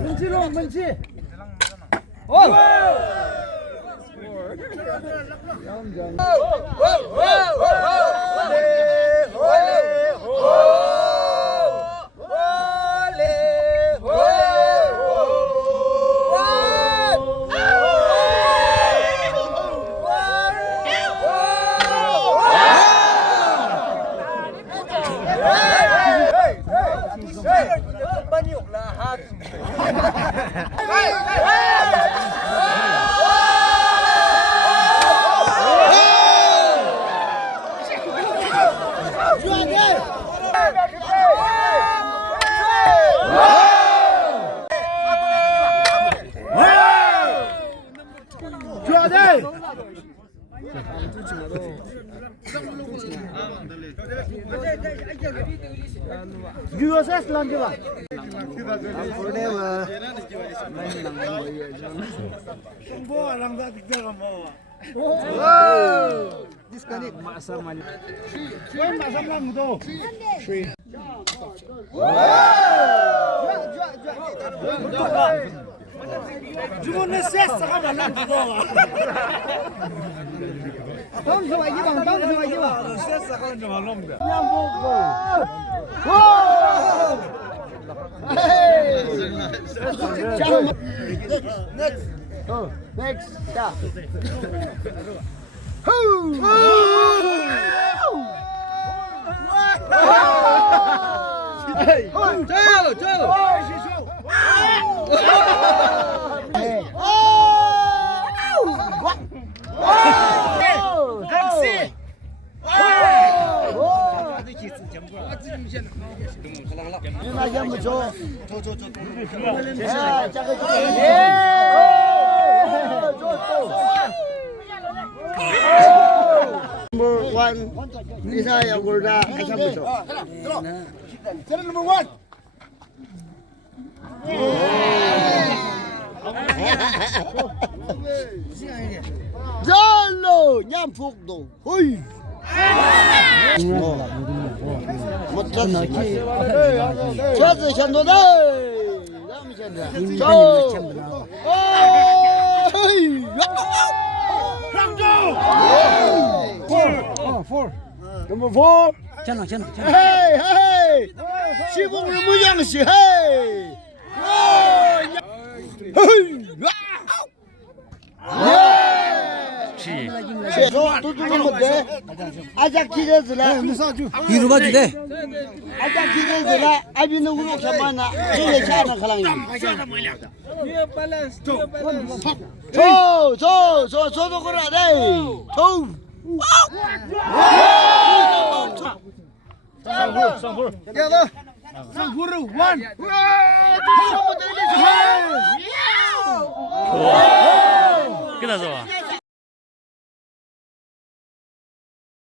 문치로 문치. USS lang di ba? Ang problema. Kumbo lang ba tignan mo. Disconnect masaman. Siya masaman mo to. 3. 주문을 셌어 가면 안 되고. 다음 좀 하지 마. 셌어 가면 좀 안 옵니다. 그냥 보고. Next. 자. Number 1 Isaya Gorda Kasabuso. Number 1. Jalo Nyamphukdo. Hoi. 저도 전도다. Number 4. 전화. Hey. 시봉을 무장시. Hey. 또 주는 건데 아자키저즈라 뒤로 가도 돼. 아자키저즈라 아비는 구독 잡아나 이게 차나 가랑이 저도 그러네 상구르 원 끝나서